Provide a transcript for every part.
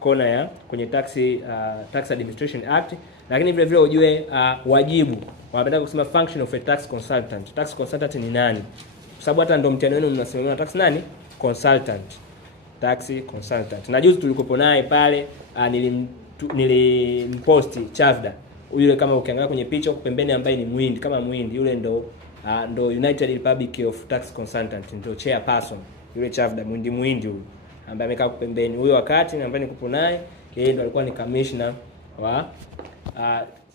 kona ya kwenye Tax Administration Act. Lakini vile vile ujue wajibu. Wanapenda kusema function of a tax consultant. Tax consultant ni nani? Kwa sababu hata ndo mtihani wenu mnasimamia tax nani? Consultant. Tax consultant. Na juzi tulikopo naye pale nilimposti Chavda. Yule kama ukiangalia kwenye picha huko pembeni ambaye ni Muhindi, kama Muhindi yule ndo United Republic of Tax Consultant, ndo chairperson yule Chavda, Muhindi huyu ambaye amekaa pembeni. Huyo wakati ambaye nikupo naye yeye ndo alikuwa ni commissioner wa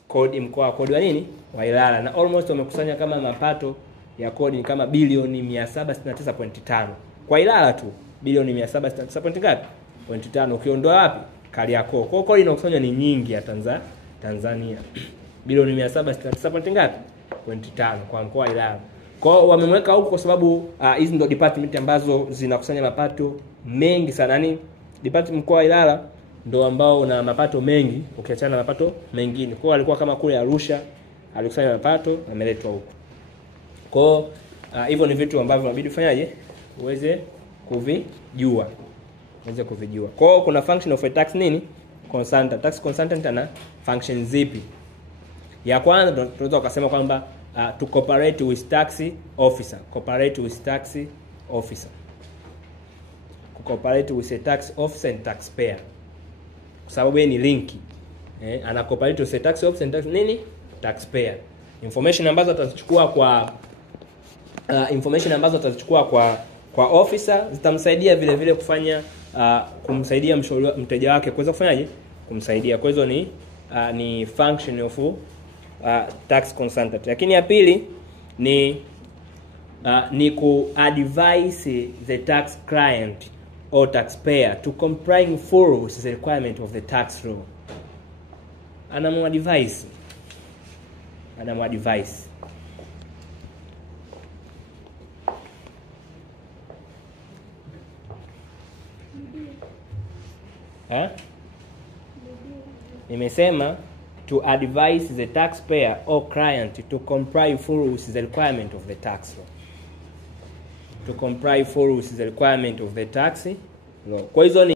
kodi, mkoa wa kodi wa nini? Wa Ilala, na almost wamekusanya kama mapato ya kodi ni kama bilioni 769.5 kwa Ilala tu, bilioni 769.5 ukiondoa wapi? Kariakoo. Kwa kodi inakusanywa ni nyingi ya Tanzania. Bilioni 769.5 kwa mkoa wa Ilala. Kwa wamemweka huko kwa sababu hizi ndo department ambazo zinakusanya mapato mengi sana. Yaani department mkoa wa Ilala ndo ambao una mapato mengi ukiachana na mapato mengine. Kwa alikuwa kama kule Arusha alikusanya mapato ameletwa huko. Kwa hivyo ni vitu ambavyo inabidi ufanyaje uweze kuvijua. Kwa kuna function of a tax nini? Consultant. Tax consultant ana function zipi? Ya kwanza tunaweza kusema kwamba to cooperate with tax officer. Cooperate with tax officer. Cooperate with a tax officer and taxpayer. Kwa sababu yeye ni linki. Ana cooperate with a tax officer and taxpayer. Information ambazo atazichukua kwa officer zitamsaidia vile vile kufanya kumsaidia mteja wake kuweza kufanyaje? Kumsaidia. Kwa hizo ni function of tax consultant. Lakini ya pili ni ku-advise the tax client or taxpayer to comply full with the requirement of the tax law. Anamu-advise. Nimesema to advise the taxpayer or client to comply full with the requirement of the tax law. To comply full with the requirement of the tax law. Kwa hizo ni